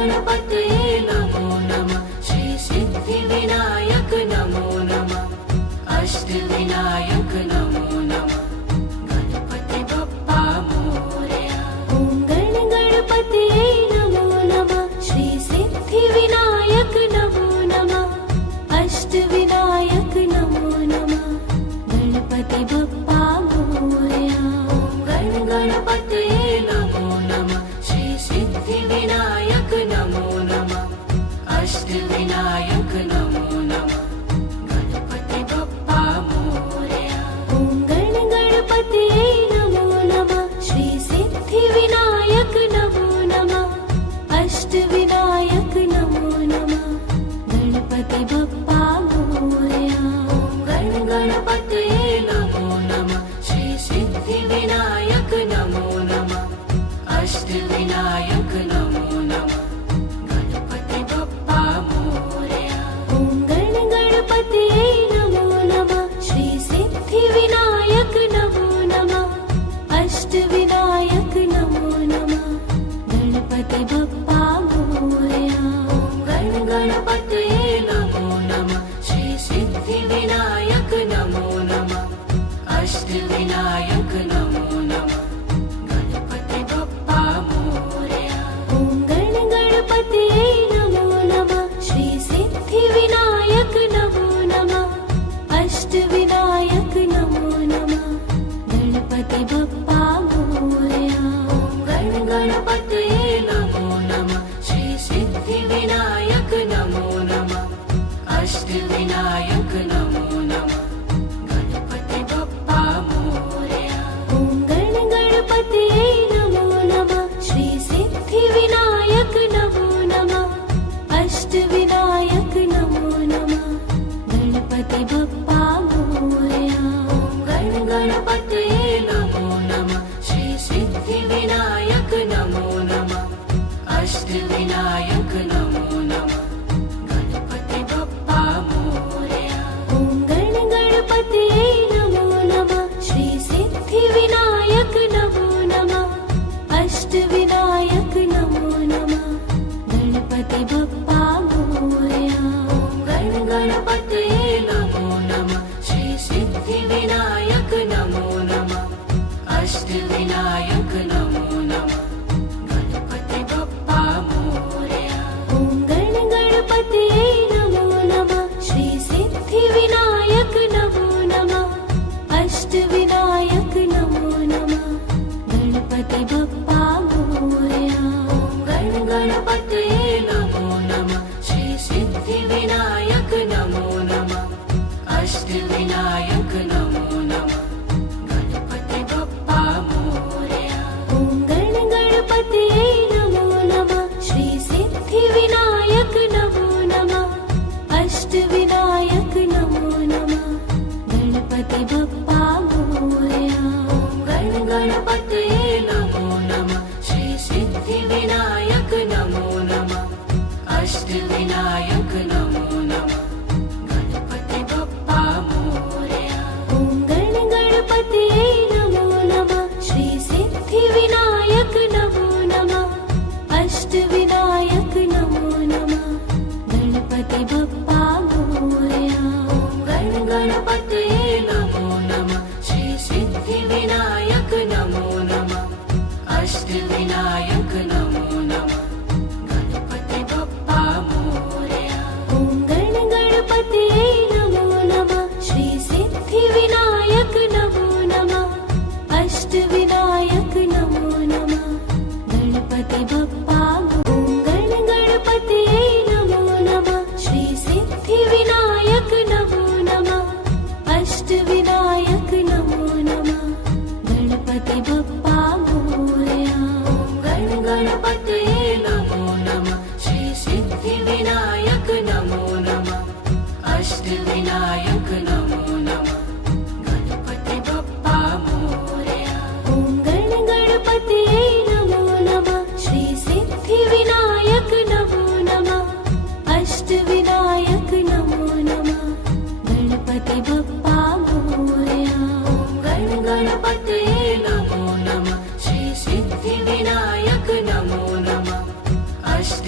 गणपतये नमो नमः। श्री सिद्धिविनायक नमो नमः। अष्टविनायक नमो नमः। गणपति बप्पा मोरया। ॐ गणपतये नमो नमः। श्री सिद्धिविनायक नमो नमः। अष्टविनायक नमो नमः। गणपति बप्पा मोरया। ॐ गणपतये नमो नमः। श्री सिद्धिविनायक नमो नमः। अष्टविनायक नमो नमः। गणपति बप्पा मोरया। ॐ गणपतये नमो नमः। श्री सिद्धिविनायक नमो नमः। अष्टविनायक नमो नमः। गणपति बप्पा मोरया। ॐ गणपतये नमो नमः। श्री सिद्धिविनायक नमो नमः। अष्टविनायक नमो नमः। गणपति बप्पा मोरया। ॐ गणपतये नमो नमः। श्री सिद्धिविनायक नमो नमः। अष्टविनायक नमो नमः। गणपति बप्पा मोरया। ॐ गणपतये नमो नमः। श्री सिद्धिविनायक नमो नमः। अष्टविनायक नमो नमः। गणपति बप्पा मोरया। ॐ गणपतये नमो नमः। श्री सिद्धिविनायक नमो नमः। अष्टविनायक नमो नमः। गणपति बप्पा मोरया। ॐ गणपतये नमो नमः।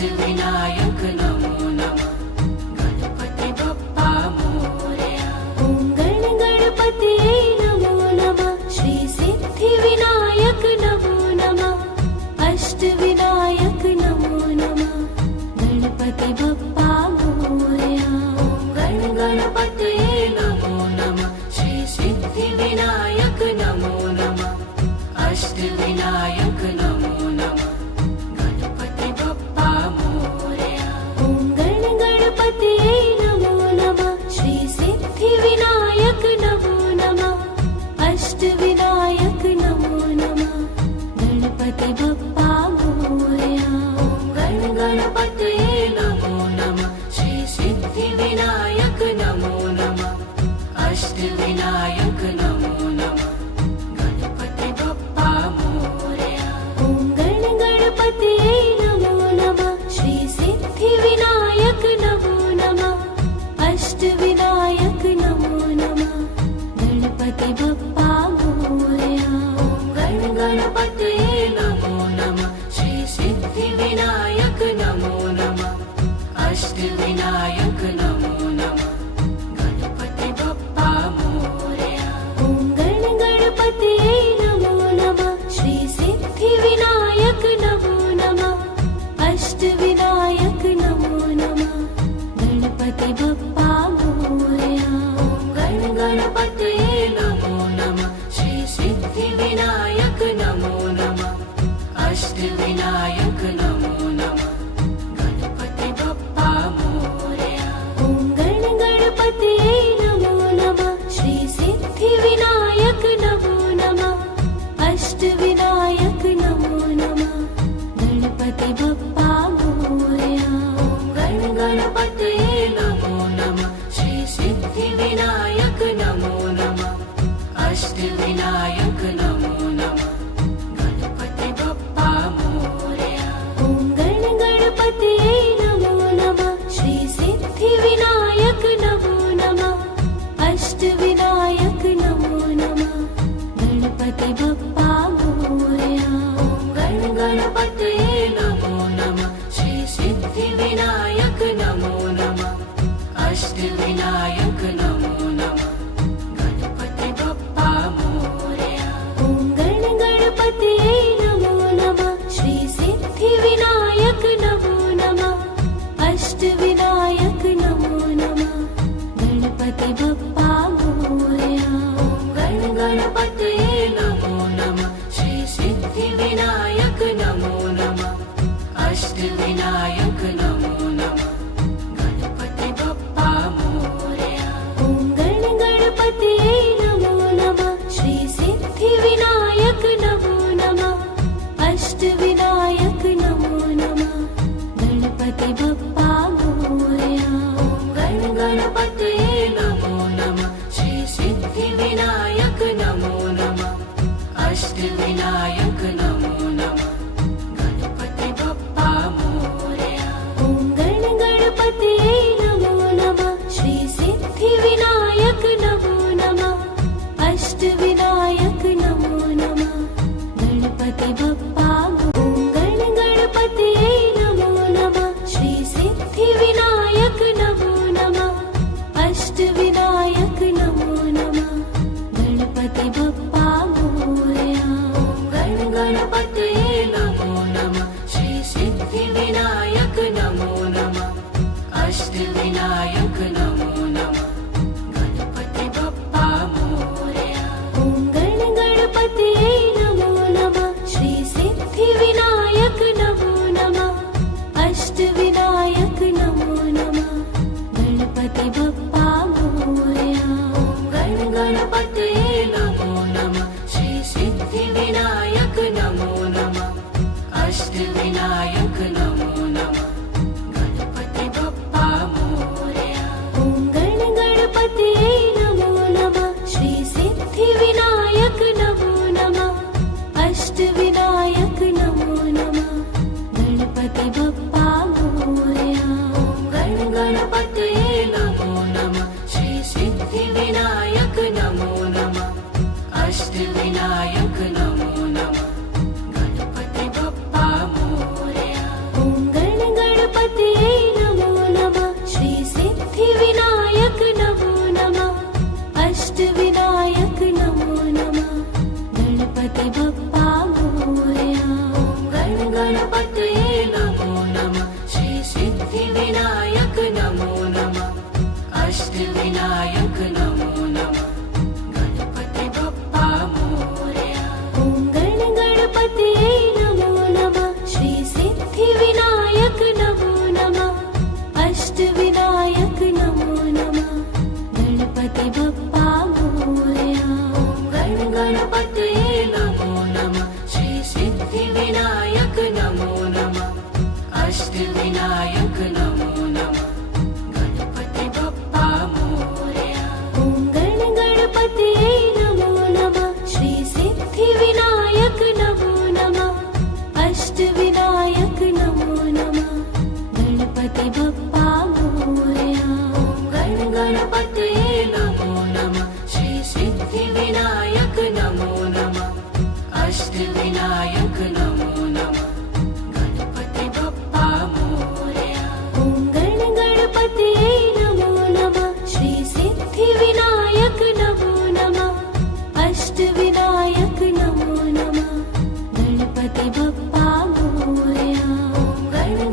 अष्टविनायक नमो नमः गणपति बप्पा मोरया ॐ गण गणपतये नमो नमः श्री सिद्धिविनायक नमो नमः अष्टविनायक नमो नमः गणपति बप्पा मोरया ॐ गण गणपतये नमो नमः श्री सिद्धिविनायक नमो नमः अष्टविनायक नमो नमः गणपति बप्पा मोरया ॐ गण गणपतये नमो नमः श्री सिद्धिविनायक नमो नमः अष्टविनायक नमो नमः गणपति बप्पा मोरया ॐ गण गणपतये नमो नमः श्री सिद्धिविनायक नमो नमः अष्टविनायक नमो नमः गणपति बप्पा मोरया ॐ गण गणपतये नमो नमः श्री सिद्धिविनायक नमो नमः अष्टविनायक नमो नमः गणपति बप्पा मोरया ॐ गण गणपतये नमो नमः श्री सिद्धिविनायक नमो नमः अष्टविनायक नमो नमः गणपति बप्पा मोरया ॐ गण गणपतये नमो नमः श्री सिद्धिविनायक नमो नमः अष्टविनायक नमो नमः गणपति बप्पा मोरया ॐ गण गणपतये नमो नमः श्री सिद्धिविनायक नमो नमः अष्टविनायक नमो नमः गणपति बप्पा मोरया ॐ गण गणपतये नमो नमः श्री सिद्धिविनायक नमो नमः अष्टविनायक नमो नमः गणपति बप्पा मोरया ॐ गण गणपतये नमो नमः श्री सिद्धिविनायक नमो नमः अष्टविनायक नमो नमः गणपति बप्पा मोरया ॐ गण गणपतये नमो नमः श्री सिद्धिविनायक नमो नमः अष्टविनायक नमो नमः गणपति बप्पा मोरया ॐ गण गणपतये नमो नमः श्री सिद्धिविनायक नमो नमः अष्टविनायक नमो नमः गणपति बप्पा मोरया ॐ गण गणपतये नमो नमः श्री सिद्धिविनायक नमो नमः अष्टविनायक नमो नमः गणपति बप्पा मोरया ॐ गण गणपतये नमो नमः श्री सिद्धिविनायक नमो नमः अष्टविनायक नमो नमः गणपति बप्पा मोरया ॐ गण गणपतये नमो नमः श्री सिद्धिविनायक नमो नमः अष्टविनायक नमो नमः गणपति बप्पा मोरया ॐ गण गणपतये नमो नमः श्री सिद्धिविनायक नमो नमः अष्टविनायक नमो नमः गणपति बप्पा मोरया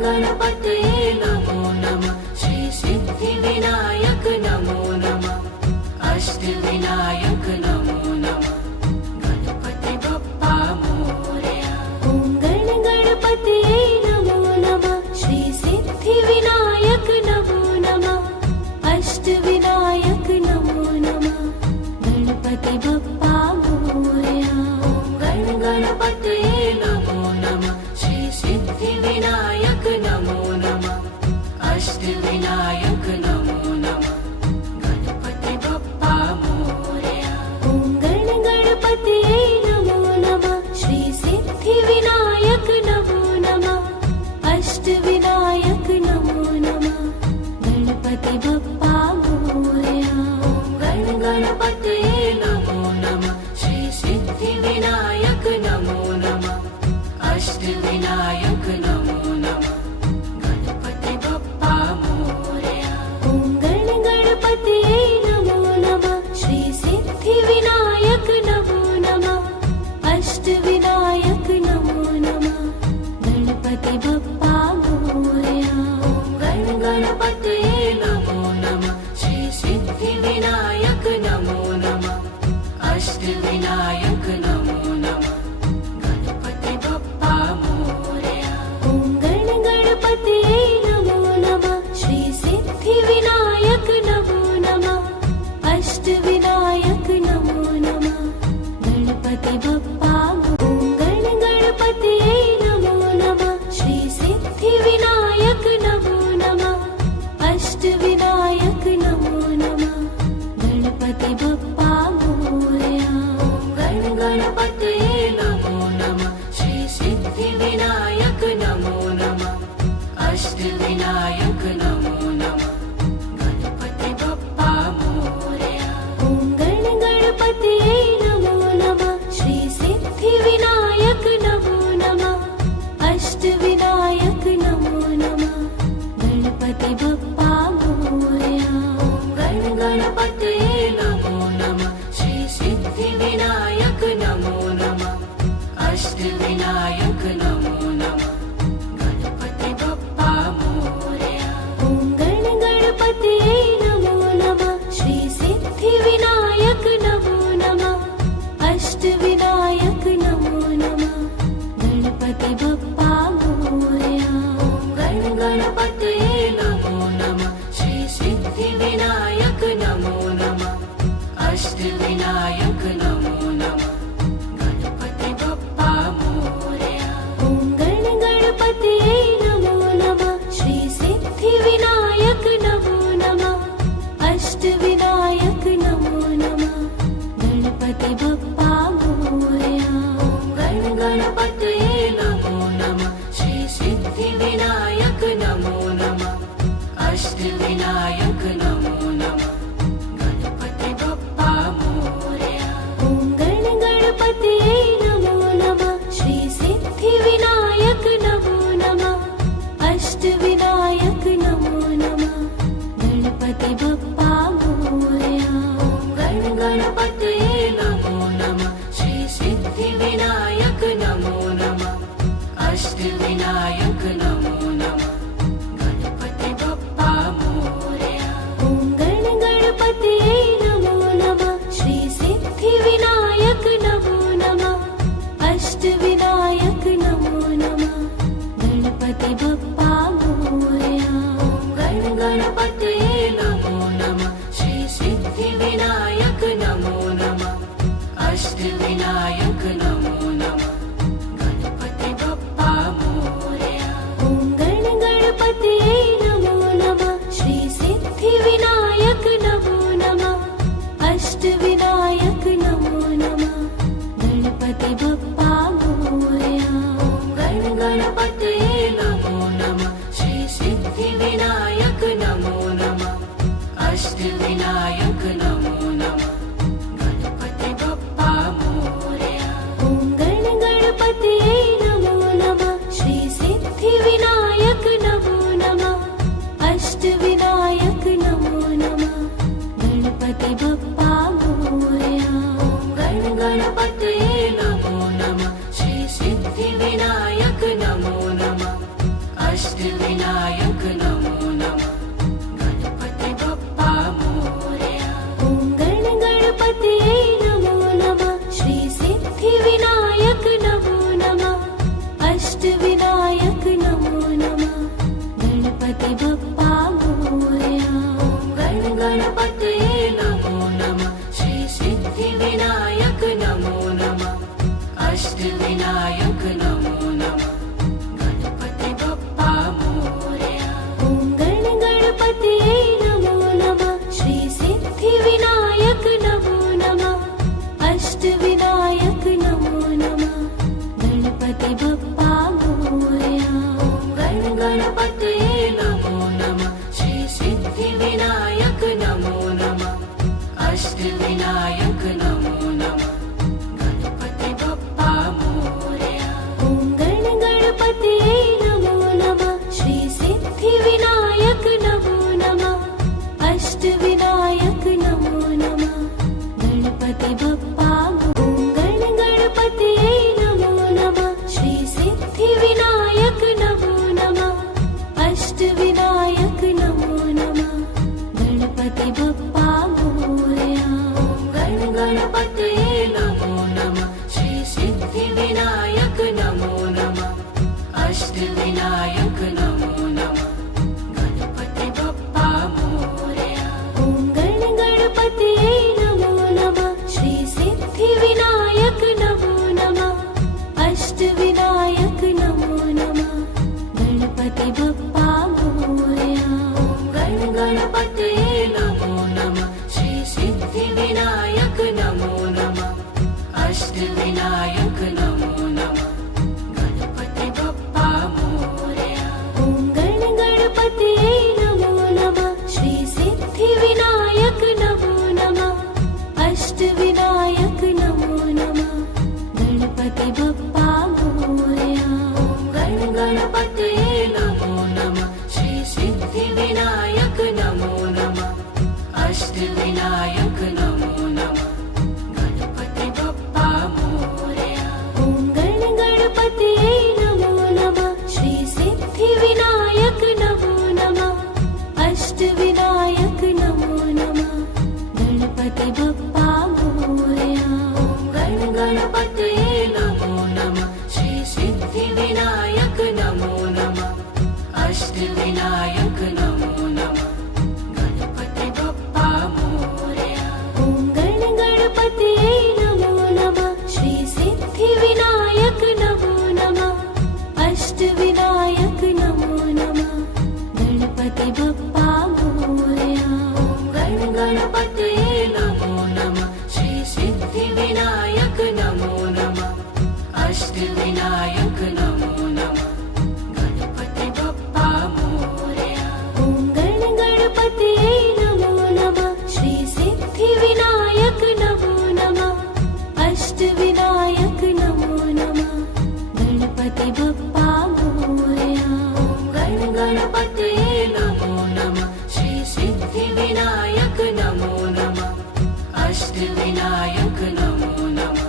गणपतये नमो नमः श्री सिद्धिविनायक नमो नमः अष्टविनायक नमो नमः गणपति बप्पा मोरया ॐ गणपतये नमो नमः श्री सिद्धिविनायक नमो नमः अष्टविनायक नमो नमः गणपति बप्पा मोरया गणपतये नमो नमः श्री सिद्धिविनायक नमो नमः अष्टविनायक नमो नमः गणपति बप्पा मोरया ॐ गणपतये नमो नमः श्री सिद्धिविनायक नमो नमः अष्टविनायक नमो नमः गणपति बप्पा मोरया गणपतये नमो नमः श्री सिद्धिविनायक नमो नमः अष्टविनायक नमो नमः गणपति बप्पा मोरया ॐ गणपतये नमो नमः श्री सिद्धिविनायक नमो नमः अष्टविनायक नमो नमः गणपति बप्पा मोरया गणपतये नमो नमः श्री सिद्धिविनायक नमो नमः अष्टविनायक नमो नमः गणपति बप्पा मोरया ॐ गणपतये नमो नमः श्री सिद्धिविनायक नमो नमः अष्टविनायक नमो नमः गणपति बप्पा ॐ गणपतये नमो नमः श्री सिद्धिविनायक नमो नमः अष्टविनायक नमो नमः गणपति बप्पा मोरया गणपतये नमो नमः श्री सिद्धिविनायक नमो नमः अष्टविनायक नमो नमः गणपति बप्पा मोरया ॐ गणपतये नमो नमः श्री सिद्धिविनायक नमो नमः अष्टविनायक नमो नमः गणपति बप्पा मोरया गणपतये नमो नमः श्री सिद्धिविनायक नमो नमः अष्टविनायक नमो नमः गणपति बप्पा मोरया ॐ गणपतये नमो नमः श्री सिद्धिविनायक नमो नमः अष्टविनायक नमो नमः गणपति बप्पा मोरया गणपतये नमो नमः श्री सिद्धिविनायक नमो नमः अष्टविनायक नमो नमः गणपति बप्पा मोरया ॐ गणपतये नमो नमः श्री सिद्धिविनायक नमो नमः अष्टविनायक नमो नमः गणपति बप्पा मोरया गणपतये नमो नमः श्री सिद्धिविनायक नमो नमः अष्टविनायक नमो नमः गणपति बप्पा मोरया ॐ गणपतये नमो नमः श्री सिद्धिविनायक नमो नमः अष्टविनायक नमो नमः गणपति बप्पा मोरया गणपतये नमो नमः श्री सिद्धिविनायक नमो नमः अष्टविनायक नमो नमः गणपति बप्पा मोरया ॐ गणपतये नमो नमः श्री सिद्धिविनायक नमो नमः अष्टविनायक नमो नमः गणपति बप्पा मोरया गणपतये नमो नमः श्री सिद्धिविनायक नमो नमः अष्टविनायक नमो नमः गणपति बप्पा मोरया ॐ गणपतये नमो नमः श्री सिद्धिविनायक नमो नमः अष्टविनायक नमो नमः गणपति बप्पा मोरया गणपतये नमो नमः श्री सिद्धिविनायक नमो नमः अष्टविनायक नमो नमः गणपति बप्पा मोरया ॐ अष्टविनायक नमो नमः गणपति बप्पा मोरया। ॐ गणपतये नमो नमः श्री सिद्धिविनायक नमो नमः अष्टविनायक नमो नमः गणपति बप्पा मोरया। गणपतये नमो नमः श्री सिद्धिविनायक नमो नमः अष्टविनायक नमो नमः गणपति बप्पा मोरया। ॐ गणपतये नमो नमः श्री सिद्धिविनायक नमो नमः अष्टविनायक नमो नमः गणपति बप्पा मोरया। गणपतये नमो नमः श्री सिद्धिविनायक नमो नमः अष्टविनायक नमो नमः गणपति बप्पा मोरया। ॐ गणपतये नमो नमः श्री सिद्धिविनायक नमो नमः अष्टविनायक नमो नमः गणपति बप्पा ॐ गणपतये नमो नमः श्री सिद्धिविनायक नमो नमः अष्टविनायक नमो नमः गणपति बप्पा मोरया। गणपतये नमो नमः श्री सिद्धिविनायक नमो नमः अष्टविनायक नमो नमः गणपति बप्पा मोरया। ॐ गणपतये नमो नमः श्री सिद्धिविनायक नमो नमः अष्टविनायक नमो नमः गणपति बप्पा मोरया। गणपतये नमो नमः श्री सिद्धिविनायक नमो नमः अष्टविनायक नमो नमः गणपति बप्पा मोरया। ॐ गणपतये नमो नमः श्री सिद्धिविनायक नमो नमः अष्टविनायक नमो नमः गणपति बप्पा मोरया। गणपतये नमो नमः श्री सिद्धिविनायक नमो नमः अष्टविनायक नमो नमः गणपति बप्पा मोरया। ॐ गणपतये नमो नमः श्री सिद्धिविनायक नमो नमः अष्टविनायक नमो नमः गणपति बप्पा मोरया। गणपतये नमो नमः श्री सिद्धिविनायक नमो नमः अष्टविनायक नमो नमः गणपति बप्पा मोरया। ॐ गणपतये नमो नमः श्री सिद्धिविनायक नमो नमः अष्टविनायक नमो नमः गणपति बप्पा मोरया। गणपतये नमो नमः श्री सिद्धिविनायक नमो नमः अष्टविनायक नमो नमः गणपति बप्पा मोरया। ॐ गणपतये नमो नमः श्री सिद्धिविनायक नमो नमः अष्टविनायक नमो नमः गणपति बप्पा मोरया। गणपतये नमो नमः श्री सिद्धिविनायक नमो नमः अष्टविनायक नमो नमः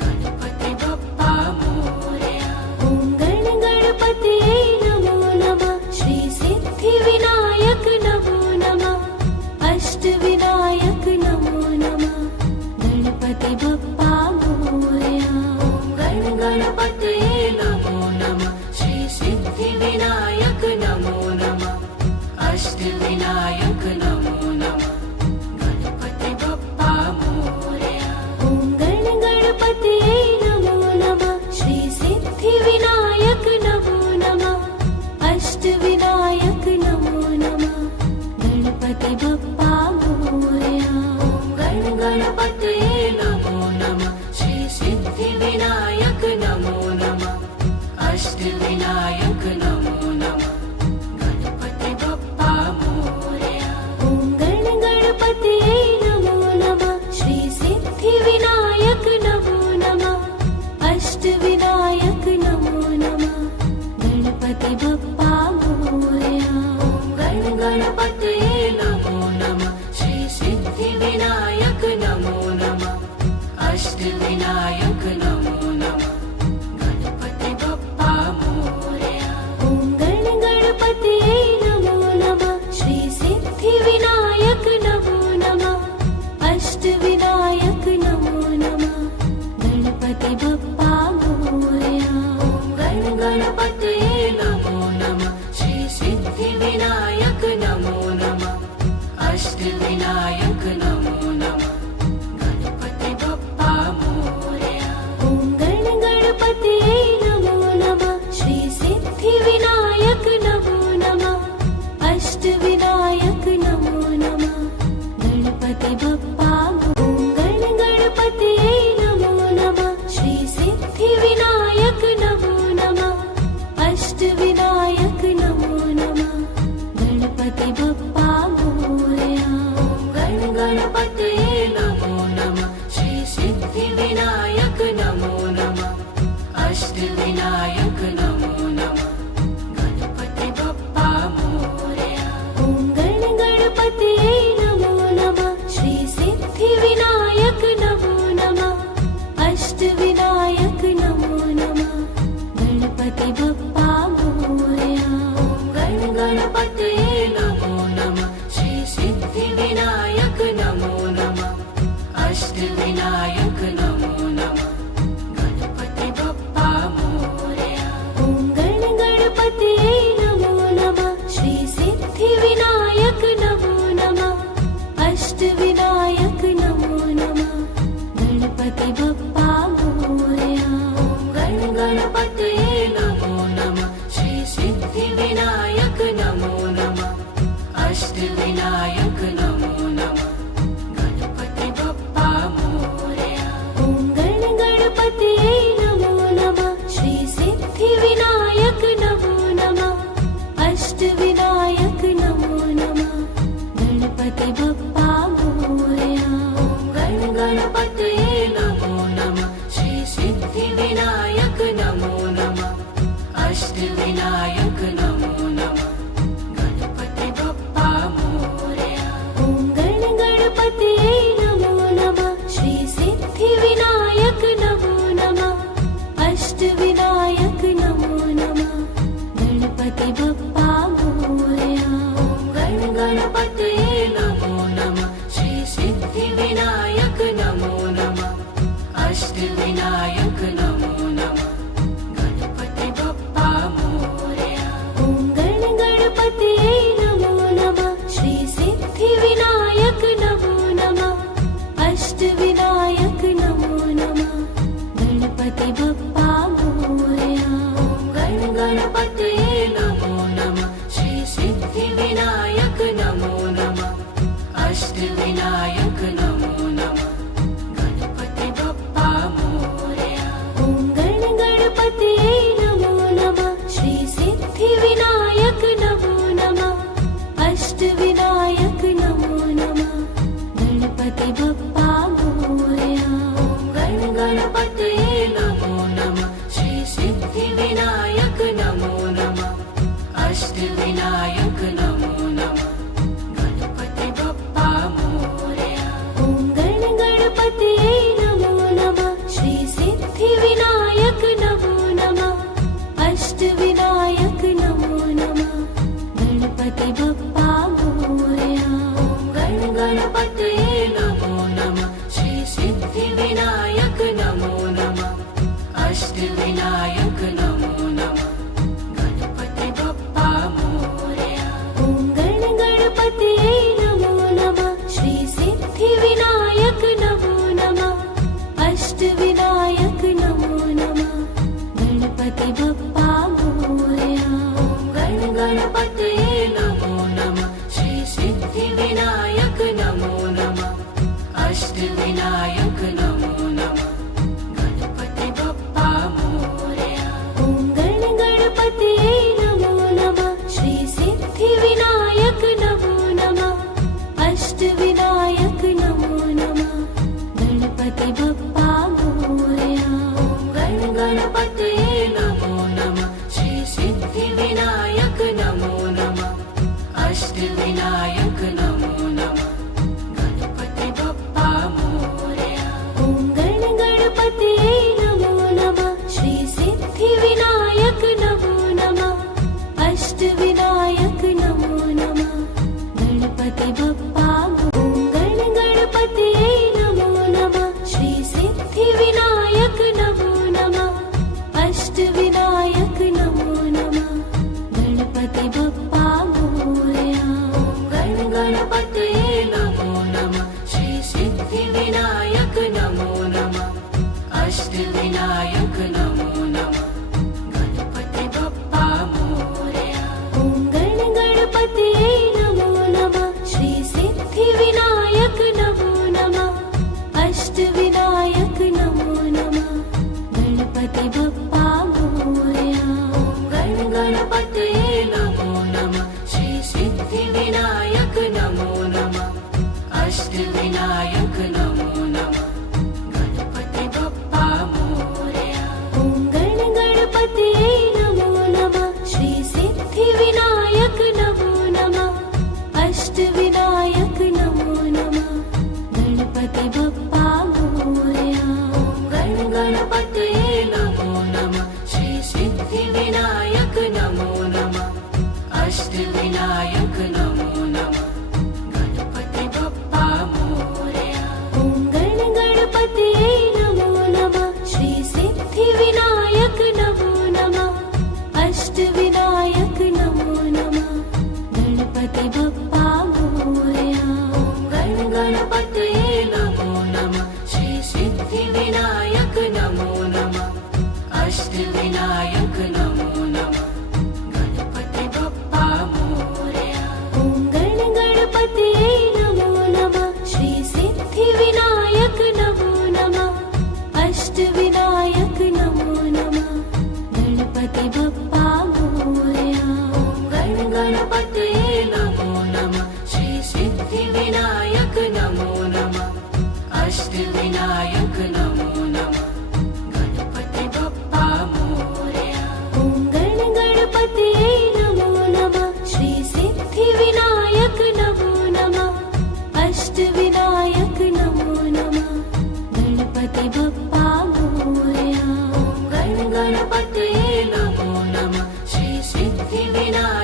गणपति बप्पा मोरया। ॐ गणपतये नमो नमः श्री सिद्धिविनायक नमो नमः अष्टविनायक नमो नमः गणपति बप्पा मोरया। गणपतये नमो नमः श्री सिद्धिविनायक नमो नमः अष्टविनायक नमो नमः गणपति बप्पा मोरया। ॐ गणपतये नमो नमः श्री सिद्धिविनायक नमो नमः अष्टविनायक नमो नमः गणपति बप्पा मोरया। गणपतये नमो नमः श्री सिद्धिविनायक नमो नमः अष्टविनायक नमो नमः गणपति बप्पा मोरया। ॐ गणपतये नमो नमः श्री सिद्धिविनायक नमो नमः अष्टविनायक नमो नमः गणपति बप्पा मोरया। गणपतये नमो नमः श्री सिद्धिविनायक नमो नमः अष्टविनायक नमो नमः गणपति बप्पा मोरया। ॐ बप्पा मोरया। ॐ गण गणपतये नमो नमः। श्री सिद्धिविनायक नमो नमः। अष्टविनायक नमो नमः। गणपति बप्पा मोरया। ॐ गण गणपतये नमो नमः। श्री सिद्धिविनायक नमो नमः। अष्टविनायक नमो नमः। गणपति बप्पा मोरया। ॐ गण गणपतये नमो नमः। श्री सिद्धिविनायक नमो नमः। अष्टविनायक नमो नमः। गणपति बप्पा मोरया। ॐ गण गणपतये नमो नमः। श्री सिद्धिविनायक नमो नमः। अष्टविनायक नमो नमः। गणपति बप्पा मोरया। ॐ गण गणपतये नमो नमः। श्री सिद्धिविनायक नमो नमः। अष्टविनायक नमो नमः। गणपति बप्पा मोरया। ॐ गण गणपतये नमो नमः। श्री सिद्धिविनायक नमो नमः। अष्टविनायक नमो नमः। गणपति बप्पा मोरया। ॐ गण गणपतये नमो नमः। श्री सिद्धिविनायक नमो नमः। अष्टविनायक नमो नमः। गणपति बप्पा मोरया। ॐ गण गणपतये नमो नमः। श्री सिद्धिविनायक नमो नमः। अष्टविनायक नमो नमः। गणपति बप्पा मोरया। ॐ गण गणपतये नमो नमः। श्री सिद्धिविनायक नमो नमः। अष्टविनायक नमो नमः। गणपति बप्पा मोरया। ॐ गण गणपतये नमो नमः। श्री सिद्धिविनायक नमो नमः। अष्टविनायक नमो नमः। गणपति बप्पा मोरया। ॐ गण गणपतये नमो नमः। श्री सिद्धिविनायक नमो नमः। अष्टविनायक नमो नमः। गणपति बप्पा मोरया। ॐ गण गणपतये नमो नमः। श्री सिद्धिविनायक नमो नमः। अष्टविनायक नमो नमः। गणपति बप्पा ॐ गण गणपतये नमो नमः। श्री सिद्धिविनायक नमो नमः। अष्टविनायक नमो नमः। गणपति बप्पा मोरया। ॐ गण गणपतये नमो नमः। श्री सिद्धिविनायक नमो नमः। अष्टविनायक नमो नमः। गणपति बप्पा मोरया। ॐ गण गणपतये नमो नमः। श्री सिद्धिविनायक नमो नमः। अष्टविनायक नमो नमः। गणपति बप्पा मोरया। ॐ गण गणपतये नमो नमः। श्री सिद्धिविनायक नमो नमः। अष्टविनायक नमो नमः। गणपति बप्पा मोरया। ॐ गण गणपतये नमो नमः। श्री सिद्धिविनायक नमो नमः। अष्टविनायक नमो नमः। गणपति बप्पा मोरया। ॐ गण गणपतये नमो नमः। श्री सिद्धिविनायक नमो नमः। अष्टविनायक नमो नमः। गणपति बप्पा मोरया। ॐ गण गणपतये नमो नमः। श्री सिद्धिविनायक नमो नमः। अष्टविनायक नमो नमः। गणपति बप्पा मोरया। ॐ गण गणपतये नमो नमः। श्री सिद्धिविनायक नमो नमः। अष्टविनायक नमो नमः। गणपति बप्पा मोरया। ॐ गण गणपतये नमो नमः। श्री सिद्धिविनायक नमो नमः। अष्टविनायक नमो नमः। गणपति बप्पा मोरया। ॐ गण गणपतये नमो नमः। श्री सिद्धिविनायक नमो नमः। अष्टविनायक नमो नमः। गणपति बप्पा मोरया। ॐ गण गणपतये नमो नमः। श्री सिद्धिविनायक नमो नमः। अष्टविनायक नमो नमः। गणपति बप्पा मोरया। ॐ गण गणपतये नमो नमः। श्री सिद्धिविनायक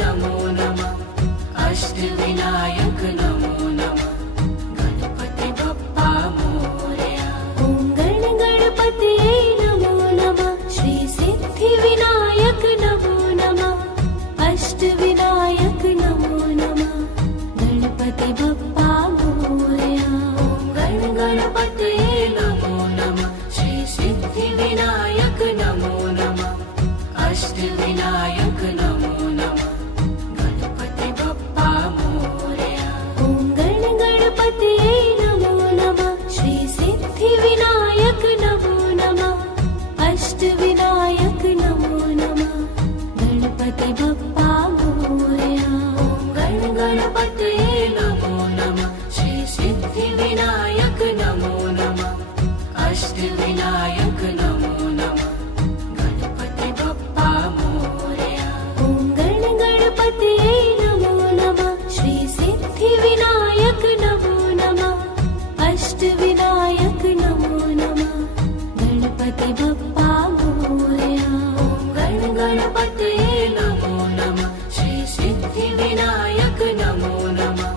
नमो नमः अष्टविनायक नमो नमः गणपति बप्पा मोरया। ॐ गण गणपतये नमो नमः श्री सिद्धिविनायक नमो नमः अष्टविनायक नमो नमः गणपति बप्पा मोरया। गण गणपतये नमो नमः श्री सिद्धिविनायक नमो नमः अष्टविनायक नमो नमः गणपति बप्पा मोरया। ॐ गण गणपतये नमो नमः श्री सिद्धिविनायक नमो नमः अष्टविनायक नमो नमः गणपति बप्पा मोरया। गण गणपतये नमो नमः श्री सिद्धिविनायक नमो नमः अष्टविनायक नमो नमः गणपति बप्पा मोरया। ॐ गण गणपतये नमो नमः श्री सिद्धिविनायक नमो नमः अष्टविनायक नमो नमः गणपति बप्पा मोरया। गण गणपतये नमो नमः श्री सिद्धिविनायक नमो नमः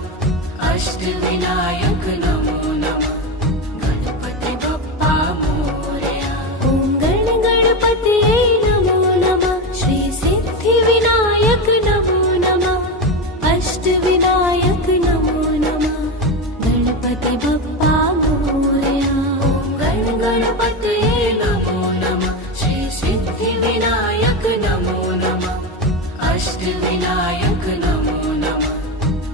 अष्टविनायक नमो नमः गणपति बप्पा मोरया। ॐ गण गणपतये नमो नमः श्री सिद्धिविनायक नमो नमः अष्टविनायक नमो नमः गणपति बप्पा मोरया। गण गणपतये नमो नमः श्री सिद्धिविनायक नमो नमः अष्टविनायक नमो नमः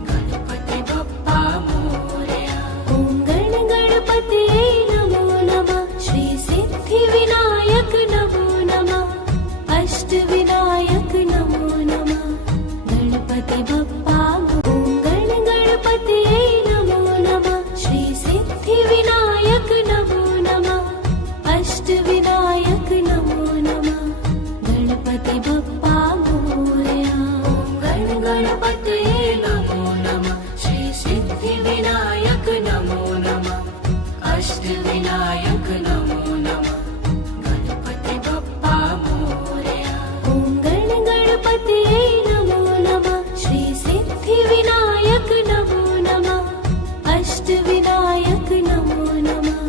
गणपति बप्पा मोरया। ॐ गण गणपतये नमो नमः श्री सिद्धिविनायक नमो नमः अष्टविनायक नमो नमः गणपति बप्पा ॐ गण गणपतये नमो नमः श्री सिद्धिविनायक नमो नमः अष्टविनायक नमो नमः गणपति बप्पा मोरया। गण गणपतये नमो नमः श्री सिद्धिविनायक नमो नमः अष्टविनायक नमो नमः गणपति बप्पा मोरया। ॐ गण गणपतये नमो नमः श्री सिद्धिविनायक नमो नमः अष्टविनायक नमो नमः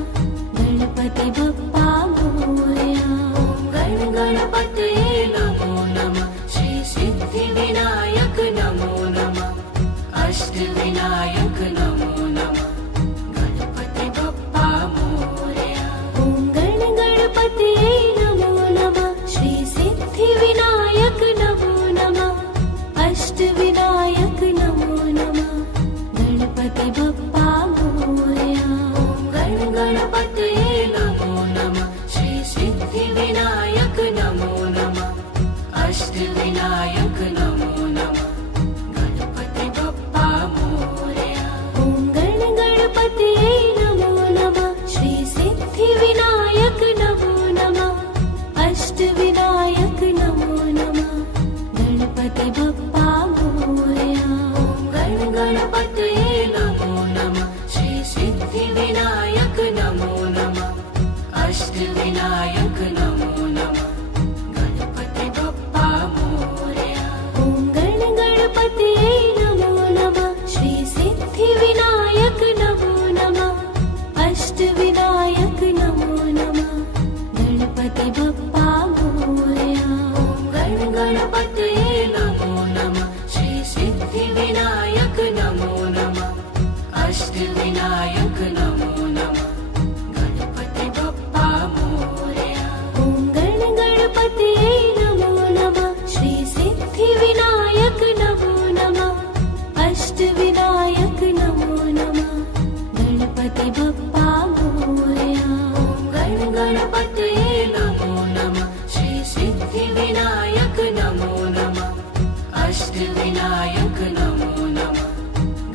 गणपति बप्पा मोरया। गण गणपतये नमो नमः श्री सिद्धिविनायक नमो नमः अष्टविनायक नमो नमः गणपति बप्पा मोरया। ॐ गण गणपतये नमो नमः श्री सिद्धिविनायक नमो नमः अष्टविनायक नमो नमः गणपति बप्पा मोरया। गण गणपतये नमो नमः श्री सिद्धिविनायक नमो नमः अष्टविनायक नमो नमः गणपति बप्पा मोरया। ॐ गण गणपतये नमो नमः श्री सिद्धिविनायक नमो नमः अष्टविनायक नमो नमः गणपति बप्पा मोरया। गण गणपतये नमो नमः श्री सिद्धिविनायक नमो नमः अष्टविनायक नमो नमः गणपति बप्पा मोरया। ॐ गण गणपतये नमो नमः श्री सिद्धिविनायक नमो नमः अष्टविनायक नमो नमः गणपति बप्पा मोरया। गण गणपतये नमो नमः श्री सिद्धिविनायक नमो नमः अष्टविनायक नमो नमः गणपति बप्पा मोरया। ॐ गण गणपतये नमो नमः श्री सिद्धिविनायक नमो नमः अष्टविनायक नमो नमः गणपति बप्पा मोरया। गण गणपतये नमो नमः श्री सिद्धिविनायक नमो नमः अष्टविनायक नमो नमः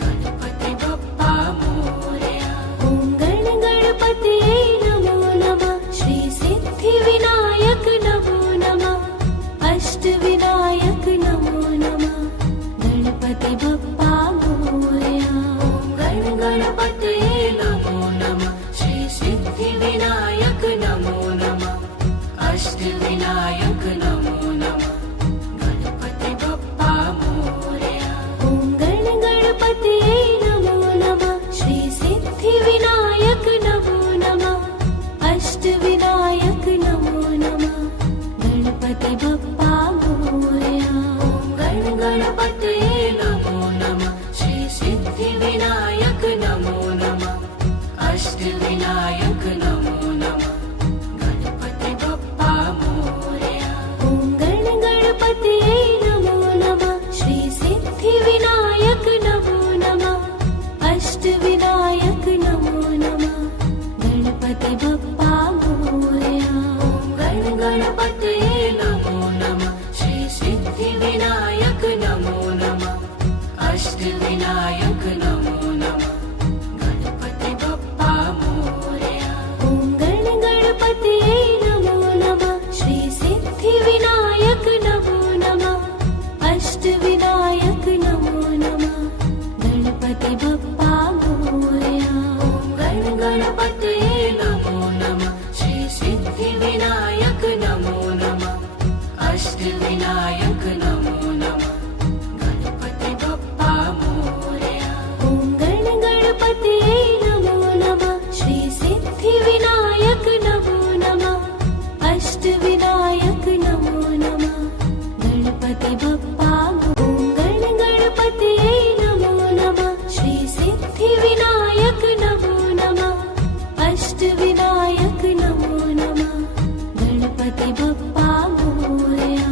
गणपति बप्पा मोरया। ॐ गण गणपतये नमो नमः श्री सिद्धिविनायक नमो नमः अष्टविनायक नमो नमः गणपति बप्पा मोरया। गण गणपतये नमो नमः श्री सिद्धिविनायक नमो नमः अष्टविनायक नमो नमः गणपति बप्पा गणपतये नमो नमः श्री सिद्धिविनायक नमो नमः अष्टविनायक नमो नमः गणपति बप्पा मोरया ॐ गणपतये नमो नमः श्री सिद्धिविनायक नमो नमः अष्टविनायक नमो नमः गणपति बप्पा मोरया गणपतये नमो नमः श्री सिद्धिविनायक नमो नमः अष्टविनायक नमो नमः गणपति बप्पा मोरया ॐ गणपतये नमो नमः श्री सिद्धिविनायक नमो नमः अष्टविनायक नमो नमः गणपति बप्पा मोरया गणपतये नमो नमः श्री सिद्धिविनायक नमो नमः अष्टविनायक नमो नमः गणपति बप्पा मोरया ॐ गणपतये नमो नमः श्री सिद्धिविनायक नमो नमः अष्टविनायक नमो नमः गणपति बप्पा ॐ गणपतये नमो नमः श्री सिद्धिविनायक नमो नमः अष्टविनायक नमो नमः गणपति बप्पा मोरया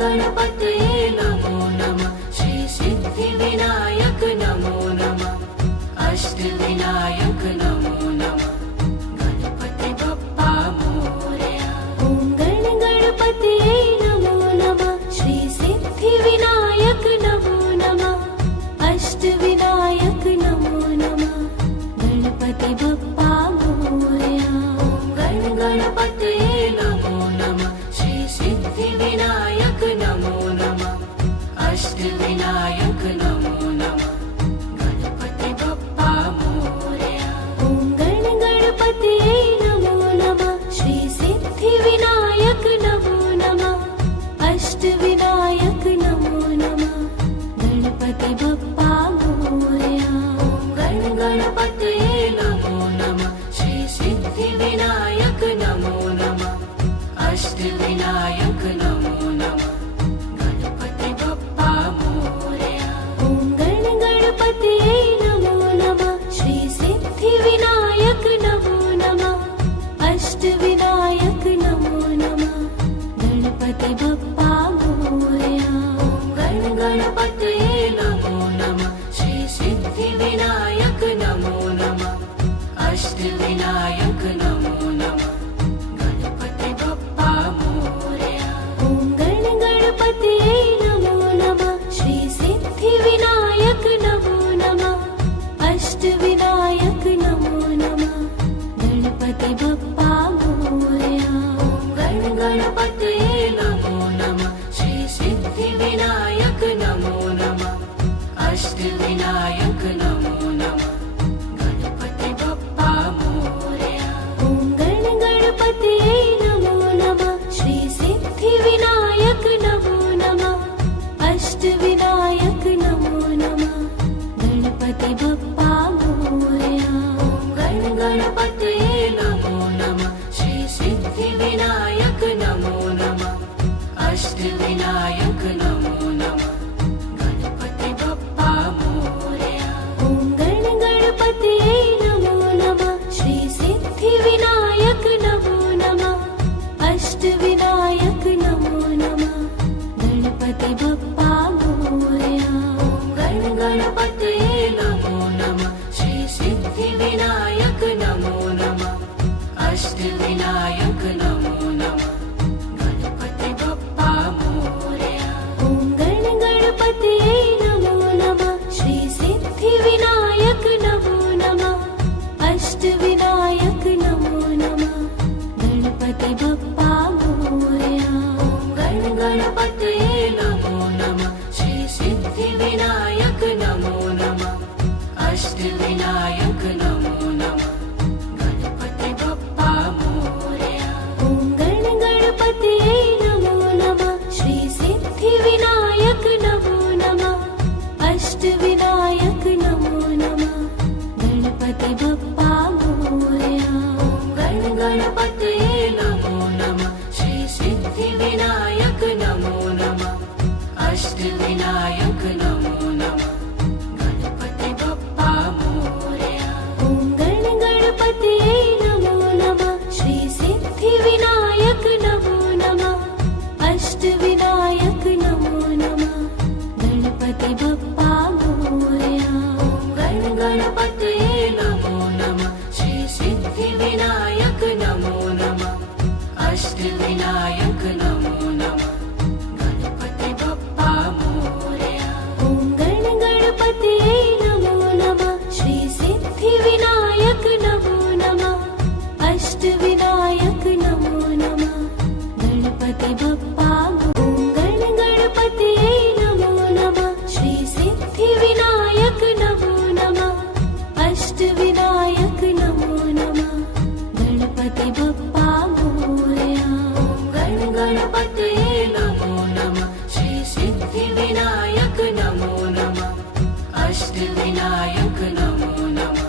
गणपतये नमो नमः श्री सिद्धिविनायक नमो नमः अष्टविनायक नमो नमः गणपति बप्पा मोरया ॐ गणपतये नमो नमः श्री सिद्धिविनायक नमो नमः अष्टविनायक नमो नमः गणपति बप्पा मोरया गणपतये नमो नमः श्री सिद्धिविनायक नमो नमः अष्टविनायक नमो नमः गणपति बप्पा मोरया ॐ गणपतये नमो नमः श्री सिद्धिविनायक नमो नमः अष्टविनायक नमो नमः गणपति बप्पा मोरया गणपतये नमो नमः श्री सिद्धिविनायक नमो नमः अष्टविनायक नमो नमः गणपति बप्पा मोरया ॐ गणपतये नमो नमः श्री सिद्धिविनायक नमो नमः अष्टविनायक नमो नमः गणपति बप्पा मोरया गणपतये नमो नमः श्री सिद्धिविनायक नमो नमः अष्टविनायक नमो नमः गणपति बप्पा मोरया ॐ गणपतये नमो नमः श्री सिद्धिविनायक नमो नमः अष्टविनायक नमो नमः गणपति बप्पा मोरया गणपतये नमो नमः श्री सिद्धिविनायक नमो नमः अष्टविनायक नमो नमः गणपति बप्पा मोरया ॐ गणपतये नमो नमः श्री सिद्धिविनायक नमो नमः अष्टविनायक नमो नमः गणपति बप्पा मोरया गणपतये नमो नमः श्री सिद्धिविनायक नमो नमः अष्टविनायक नमो नमः गणपति बप्पा मोरया ॐ गणपतये नमो नमः श्री सिद्धिविनायक नमो नमः अष्टविनायक नमो नमः गणपति बप्पा मोरया अष्टविनायक नमो नमः गणपति बप्पा मोरया। ॐ गणपतये नमो नमः श्री सिद्धिविनायक नमो नमः अष्टविनायक नमो नमः गणपति बप्पा मोरया। गणपतये नमो नमः श्री सिद्धिविनायक नमो नमः अष्टविनायक नमो नमः गणपति बप्पा मोरया। ॐ गणपतये नमो नमः श्री सिद्धिविनायक नमो नमः अष्टविनायक नमो नमः गणपति बप्पा गणपतये नमो नमः श्री सिद्धिविनायक नमो नमः अष्टविनायक नमो नमः गणपति बप्पा मोरया। गणपतये नमो नमः श्री सिद्धिविनायक नमो नमः अष्टविनायक नमो नमः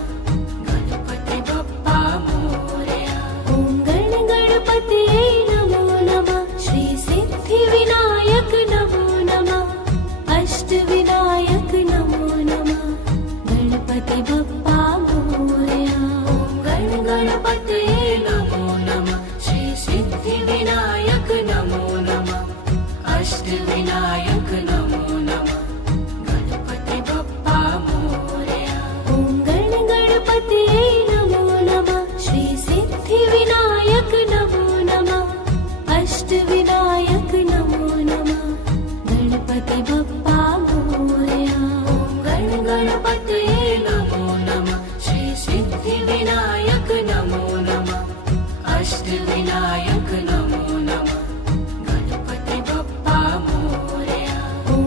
गणपति बप्पा मोरया। ॐ गणपतये नमो नमः श्री सिद्धिविनायक नमो नमः अष्टविनायक नमो नमः गणपति बप्पा मोरया। गणपतये नमो नमः श्री सिद्धिविनायक नमो नमः अष्टविनायक नमो नमः गणपति बप्पा मोरया। ॐ गणपतये नमो नमः श्री सिद्धिविनायक नमो नमः अष्टविनायक नमो नमः गणपति बप्पा मोरया। गणपतये नमो नमः श्री सिद्धिविनायक नमो नमः अष्टविनायक नमो नमः गणपति बप्पा मोरया। ॐ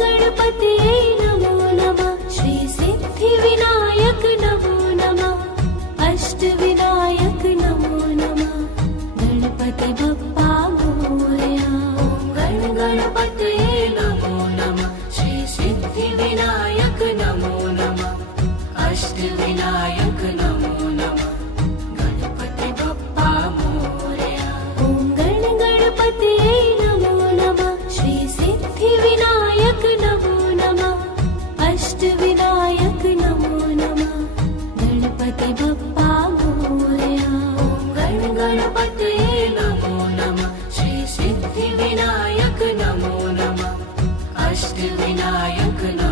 गणपतये नमो नमः श्री सिद्धिविनायक नमो नमः अष्टविनायक नमो नमः गणपति बप्पा मोरया। गणपतये नमो नमः श्री सिद्धिविनायक नमो नमः अष्टविनायक नमो नमः गणपति बप्पा मोरया। ॐ गणपतये नमो नमः श्री सिद्धिविनायक नमो नमः अष्टविनायक नमो नमः गणपति बप्पा मोरया। गणपतये नमो नमः श्री सिद्धिविनायक नमो नमः अष्टविनायक नमो